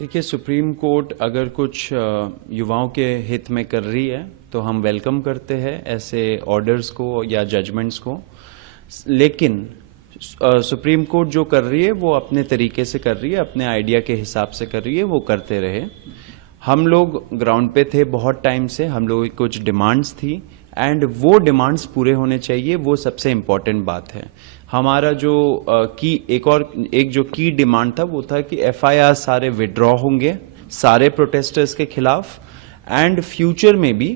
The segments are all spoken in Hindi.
देखिए, सुप्रीम कोर्ट अगर कुछ युवाओं के हित में कर रही है तो हम वेलकम करते हैं ऐसे ऑर्डर्स को या जजमेंट्स को। लेकिन सुप्रीम कोर्ट जो कर रही है वो अपने तरीके से कर रही है, अपने आइडिया के हिसाब से कर रही है, वो करते रहे। हम लोग ग्राउंड पे थे बहुत टाइम से, हम लोगों की कुछ डिमांड्स थी एंड वो डिमांड्स पूरे होने चाहिए, वो सबसे इम्पोर्टेंट बात है। हमारा जो एक जो की डिमांड था वो था कि एफआईआर सारे विड्रॉ होंगे सारे प्रोटेस्टर्स के खिलाफ एंड फ्यूचर में भी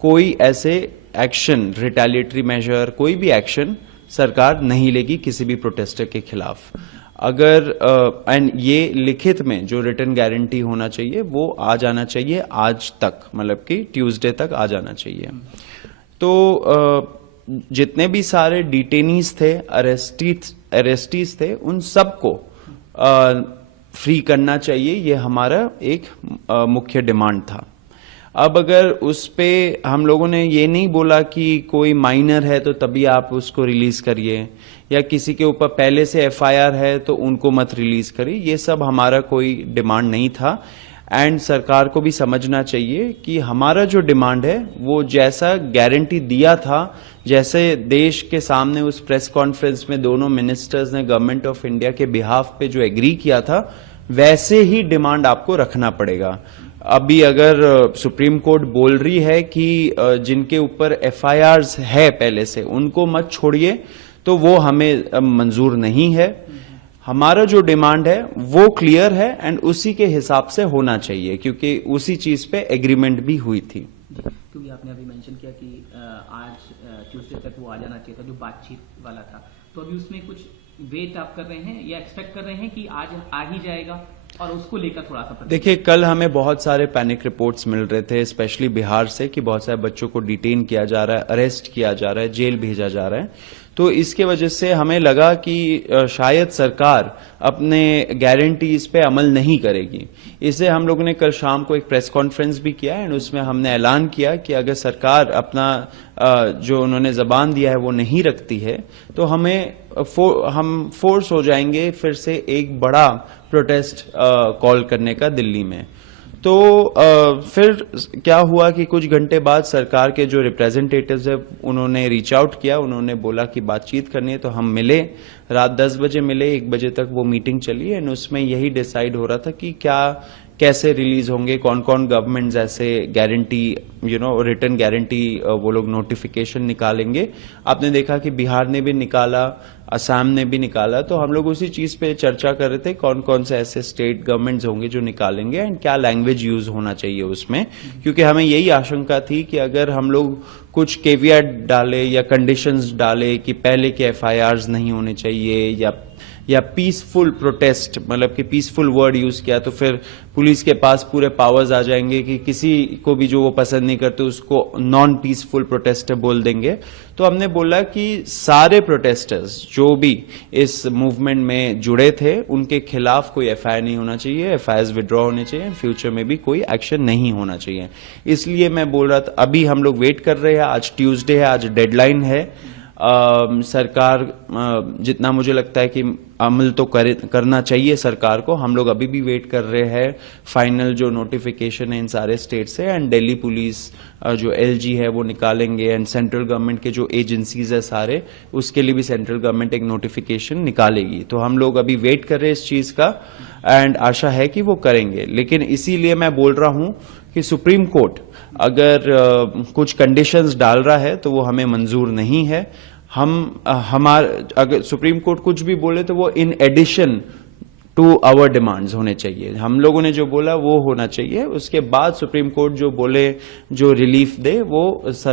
कोई ऐसे एक्शन, रिटेलिएटरी मेजर, कोई भी एक्शन सरकार नहीं लेगी किसी भी प्रोटेस्टर के खिलाफ। अगर एंड ये लिखित में जो रिटर्न गारंटी होना चाहिए वो आ जाना चाहिए आज तक, मतलब कि ट्यूसडे तक आ जाना चाहिए। तो जितने भी सारे डिटेनीज थे, अरेस्टीज थे, उन सबको फ्री करना चाहिए, ये हमारा एक मुख्य डिमांड था। अब अगर उस पे हम लोगों ने ये नहीं बोला कि कोई माइनर है तो तभी आप उसको रिलीज करिए, या किसी के ऊपर पहले से एफआईआर है तो उनको मत रिलीज करिए, ये सब हमारा कोई डिमांड नहीं था। एंड सरकार को भी समझना चाहिए कि हमारा जो डिमांड है वो जैसा गारंटी दिया था, जैसे देश के सामने उस प्रेस कॉन्फ्रेंस में दोनों मिनिस्टर्स ने गवर्नमेंट ऑफ इंडिया के बिहाफ पे जो एग्री किया था, वैसे ही डिमांड आपको रखना पड़ेगा। अभी अगर सुप्रीम कोर्ट बोल रही है कि जिनके ऊपर एफआईआर्स है पहले से उनको मत छोड़िए, तो वो हमें मंजूर नहीं है। हमारा जो डिमांड है वो क्लियर है एंड उसी के हिसाब से होना चाहिए, क्योंकि उसी चीज पे एग्रीमेंट भी हुई थी। क्योंकि आपने अभी मेंशन किया कि आज ट्यूसडे तक वो आ जाना चाहिए था, जो बातचीत वाला था, तो अभी उसमें कुछ वेट आप कर रहे हैं या एक्सपेक्ट कर रहे हैं कि आज आ ही जाएगा, और उसको लेकर थोड़ा सा देखिए, कल हमें बहुत सारे पैनिक रिपोर्ट्स मिल रहे थे, स्पेशली बिहार से, कि बहुत सारे बच्चों को डिटेन किया जा रहा है, अरेस्ट किया जा रहा है, जेल भेजा जा रहा है। तो इसके वजह से हमें लगा कि शायद सरकार अपने गारंटीज पे अमल नहीं करेगी। इससे हम लोगों ने कल शाम को एक प्रेस कॉन्फ्रेंस भी किया एंड उसमें हमने ऐलान किया कि अगर सरकार अपना जो उन्होंने जबान दिया है वो नहीं रखती है तो हम फोर्स हो जाएंगे फिर से एक बड़ा प्रोटेस्ट कॉल करने का दिल्ली में। तो फिर क्या हुआ कि कुछ घंटे बाद सरकार के जो रिप्रेजेंटेटिव्स है उन्होंने रीच आउट किया, उन्होंने बोला कि बातचीत करनी है, तो हम मिले, रात 10 बजे मिले, 1 बजे तक वो मीटिंग चली एंड उसमें यही डिसाइड हो रहा था कि कैसे रिलीज होंगे, कौन कौन गवर्नमेंट्स ऐसे गारंटी रिटर्न गारंटी वो लोग नोटिफिकेशन निकालेंगे। आपने देखा कि बिहार ने भी निकाला, असम ने भी निकाला, तो हम लोग उसी चीज पे चर्चा कर रहे थे कौन कौन से ऐसे स्टेट गवर्नमेंट्स होंगे जो निकालेंगे एंड क्या लैंग्वेज यूज होना चाहिए उसमें, क्योंकि हमें यही आशंका थी कि अगर हम लोग कुछ केवियट डाले या कंडीशंस डाले कि पहले के एफआईआर्स नहीं होने चाहिए या पीसफुल प्रोटेस्ट, मतलब कि पीसफुल वर्ड यूज किया, तो फिर पुलिस के पास पूरे पावर्स आ जाएंगे कि किसी को भी जो वो पसंद नहीं करते उसको नॉन पीसफुल प्रोटेस्टर बोल देंगे। तो हमने बोला कि सारे प्रोटेस्टर्स जो भी इस मूवमेंट में जुड़े थे उनके खिलाफ कोई एफआईआर नहीं होना चाहिए, एफआईआर विड्रॉ होने चाहिए, फ्यूचर में भी कोई एक्शन नहीं होना चाहिए। इसलिए मैं बोल रहा था, अभी हम लोग वेट कर रहे हैं, आज ट्यूसडे है, आज डेडलाइन है। सरकार जितना मुझे लगता है कि अमल तो करना चाहिए सरकार को, हम लोग अभी भी वेट कर रहे हैं फाइनल जो नोटिफिकेशन है इन सारे स्टेट से, एंड दिल्ली पुलिस जो एलजी है वो निकालेंगे एंड सेंट्रल गवर्नमेंट के जो एजेंसीज है सारे, उसके लिए भी सेंट्रल गवर्नमेंट एक नोटिफिकेशन निकालेगी। तो हम लोग अभी वेट कर रहे हैं इस चीज का एंड आशा है कि वो करेंगे। लेकिन इसीलिए मैं बोल रहा हूं कि सुप्रीम कोर्ट अगर कुछ कंडीशंस डाल रहा है तो वो हमें मंजूर नहीं है। अगर सुप्रीम कोर्ट कुछ भी बोले तो वो in addition to our demands होने चाहिए। हम लोगों ने जो बोला वो होना चाहिए, उसके बाद सुप्रीम कोर्ट जो बोले, जो रिलीफ दे, वो